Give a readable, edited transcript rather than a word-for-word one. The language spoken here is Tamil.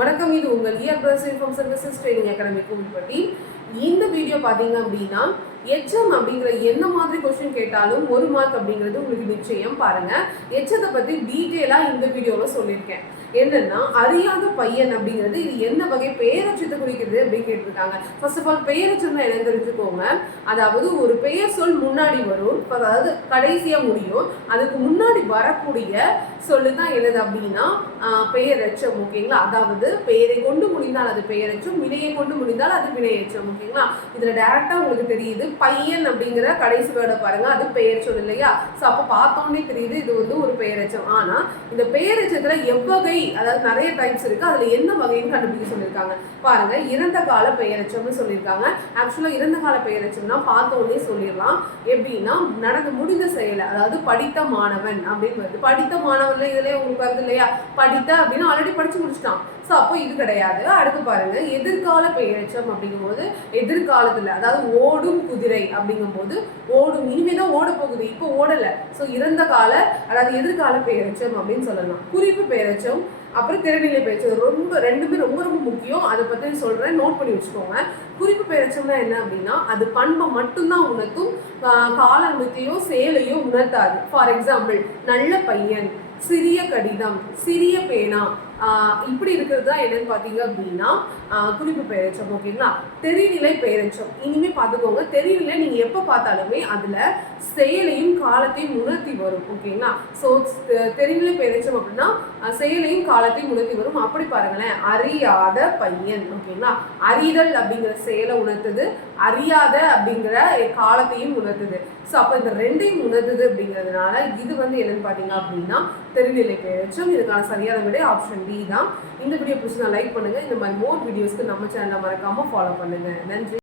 வணக்கம், இது உங்கள் inform services training academy Kovilpatti. இந்த வீடியோ பார்த்தீங்க அப்படின்னா எச்எம் அப்படிங்கிற என்ன மாதிரி கொஸ்டின் கேட்டாலும் 1 மார்க் அப்படிங்கிறது உங்களுக்கு நிச்சயம். பாருங்க, எச்சத்தை பற்றி டீட்டெயிலாக இந்த வீடியோவில் சொல்லியிருக்கேன். என்னன்னா, அறியாத பையன் அப்படிங்கிறது இது என்ன வகை பெயரச்சத்தை குறிக்கிறது அப்படின்னு கேட்டிருக்காங்க. ஃபர்ஸ்ட் ஆஃப் ஆல் பெயரச்சம்னா என்ன தெரிஞ்சுக்கோங்க. அதாவது ஒரு பெயர் சொல் முன்னாடி வரும், அதாவது கடைசியாக முடியும், அதுக்கு முன்னாடி வரக்கூடிய சொல்லு தான் என்னது அப்படின்னா பெயரெச்சம். ஓகேங்களா? அதாவது பெயரை கொண்டு முடிந்தால் அது பெயரெச்சம், வினையை கொண்டு முடிந்தால் அது வினையெச்சம். ஓகேங்களா? இதுல டைரக்டா உங்களுக்கு தெரியுது பையன் அப்படிங்கிற கடைசி வேர்டை பாருங்க, அது பெயர் சொல் இல்லையா? ஸோ அப்போ பார்த்தோன்னே தெரியுது இது வந்து ஒரு பெயரெச்சம். ஆனா இந்த பெயரெச்சத்துல எவ்வகை, அதாவது நிறைய டைப்ஸ் இருக்கு, அதுல என்ன வகைன்னு கண்டுபிடிக்க சொல்லியிருக்காங்க. பாருங்க, இறந்த கால பெயரெச்சம்னு சொல்லியிருக்காங்க. ஆக்சுவலா இறந்த கால பெயரெச்சம்னா பார்த்தோன்னே சொல்லிடலாம். எப்படின்னா, நடந்து முடிந்த செயலை, அதாவது படித்த மாணவன் அப்படின்னு வருது. படித்த மாணவன்ல இதுல உங்களுக்கு வருது இல்லையா? படித்த அப்படின்னு ஆல்ரெடி படிச்சு முடிச்சிட்டான். ஸோ அப்போ இது கிடையாது. அடுத்து பாருங்க, எதிர்கால பெயரெச்சம் அப்படிங்கும்போது எதிர்காலத்துல, அதாவது ஓடும் குதிரை அப்படிங்கும்போது ஓடும், இனிமேதான் ஓட போகுது, இப்போ ஓடலை. ஸோ இறந்த கால, அதாவது எதிர்கால பெயரெச்சம் அப்படின்னு சொல்லலாம். குறிப்பு பெயரெச்சம், அப்புறம் திறநிலை பெயரெச்சம், ரெண்டுமே ரொம்ப ரொம்ப முக்கியம். அதை பற்றி சொல்றேன், நோட் பண்ணி வச்சுக்கோங்க. குறிப்பு பெயரெச்சம்னா என்ன அப்படின்னா, அது பண்பை மட்டும்தான் உணர்த்தும், காலத்தையோ செயலையோ உணர்த்தாது. ஃபார் எக்ஸாம்பிள், நல்ல பையன், சிறிய கடிதம், சிறிய பேனா, இப்படி இருக்கிறது தான் என்னன்னு பார்த்தீங்க அப்படின்னா குறிப்பு பெயரெச்சம். ஓகேங்களா? தெரிநிலை பெயரெச்சம். இனிமே பார்த்துக்கோங்க, தெரிநிலை நீங்கள் எப்போ பார்த்தாலுமே அதில் செயலையும் காலத்தையும் உணர்த்தி வரும். ஓகேங்களா? ஸோ தெரிநிலை பெயரெச்சம் அப்படின்னா செயலையும் காலத்தையும் உணர்த்தி வரும். அப்படி பாருங்களேன், அறியாத பையன். ஓகேங்களா? அறிதல் அப்படிங்கிற செயலை உணர்த்துது, அறியாத அப்படிங்கிற காலத்தையும் உணர்த்துது. ஸோ அப்போ இந்த ரெண்டையும் உணர்த்துது அப்படிங்கிறதுனால இது வந்து என்னன்னு பார்த்தீங்க அப்படின்னா தெரிநிலை பெயரெச்சம். இதுக்கான சரியான விடை ஆப்ஷன் டி தான். இந்த வீடியோ பிடிச்சி லைக் பண்ணுங்க. இந்த மாதிரி மோர் வீடியோஸ்க்கு நம்ம சேனலை மறக்காம ஃபாலோ பண்ணுங்க. நன்றி.